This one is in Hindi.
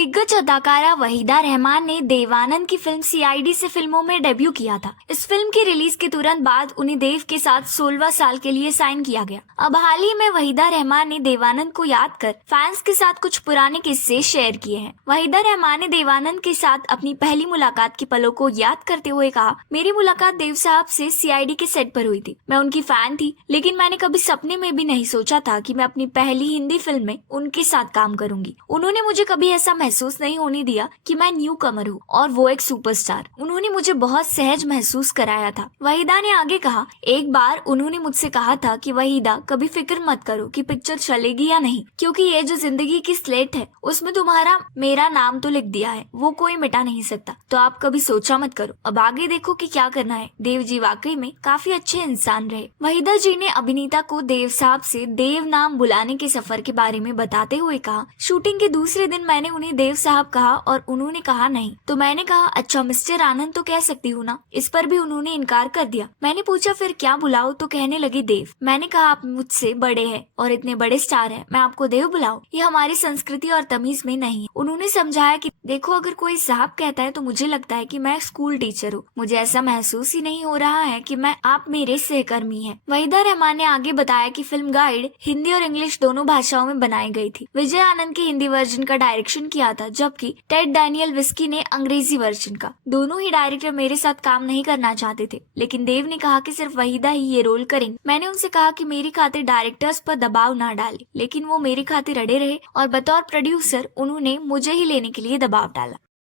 दिग्गज अदाकारा वहीदा रहमान ने देवानंद की फिल्म सीआईडी से फिल्मों में डेब्यू किया था। इस फिल्म की रिलीज के तुरंत बाद उन्हें देव के साथ 16वां साल के लिए साइन किया गया। अब हाल ही में वहीदा रहमान ने देवानंद को याद कर फैंस के साथ कुछ पुराने किस्से शेयर किए हैं। वहीदा रहमान ने देवानंद के साथ अपनी पहली मुलाकात के पलों को याद करते हुए कहा, मेरी मुलाकात देव साहब से सीआईडी के सेट पर हुई थी। मैं उनकी फैन थी, लेकिन मैंने कभी सपने में भी नहीं सोचा था कि मैं अपनी पहली हिंदी फिल्म में उनके साथ काम करूंगी। उन्होंने मुझे कभी ऐसा महसूस नहीं होने दिया कि मैं न्यू कमर हूँ और वो एक सुपरस्टार। उन्होंने मुझे बहुत सहज महसूस कराया था। वहीदा ने आगे कहा, एक बार उन्होंने मुझसे कहा था कि वहीदा कभी फिक्र मत करो कि पिक्चर चलेगी या नहीं, क्योंकि ये जो जिंदगी की स्लेट है उसमें तुम्हारा मेरा नाम तो लिख दिया है, वो कोई मिटा नहीं सकता, तो आप कभी सोचा मत करो, अब आगे देखो कि क्या करना है। देव जी वाकई में काफी अच्छे इंसान रहे। वहीदा जी ने अभिनेता को देव साहब से देव नाम बुलाने के सफर के बारे में बताते हुए कहा, शूटिंग के दूसरे दिन मैंने उन्हें देव साहब कहा और उन्होंने कहा नहीं, तो मैंने कहा अच्छा मिस्टर आनंद तो कह सकती हूँ ना। इस पर भी उन्होंने इनकार कर दिया। मैंने पूछा फिर क्या बुलाओ, तो कहने लगे देव। मैंने कहा आप मुझसे बड़े हैं और इतने बड़े स्टार हैं, मैं आपको देव बुलाऊं, ये हमारी संस्कृति और तमीज में नहीं है। उन्होंने समझाया कि देखो अगर कोई साहब कहता है तो मुझे लगता है कि मैं स्कूल टीचर हूँ, मुझे ऐसा महसूस ही नहीं हो रहा है कि मैं आप मेरे सहकर्मी हैं। वहीदा रहमान ने आगे बताया कि फिल्म गाइड हिंदी और इंग्लिश दोनों भाषाओं में बनाई गई थी। विजय आनंद की हिंदी वर्जन का डायरेक्शन किया था, जबकि टेड डैनियल विस्की ने अंग्रेजी वर्जन का। दोनों ही डायरेक्टर मेरे साथ काम नहीं करना चाहते थे, लेकिन देव ने कहा कि सिर्फ वहीदा ही ये रोल करेंगे। मैंने उनसे कहा कि मेरी खातिर डायरेक्टर्स पर दबाव ना डाले, लेकिन वो मेरी खातिर अड़े रहे और बतौर प्रोड्यूसर उन्होंने मुझे ही लेने के लिए दबाव डाला।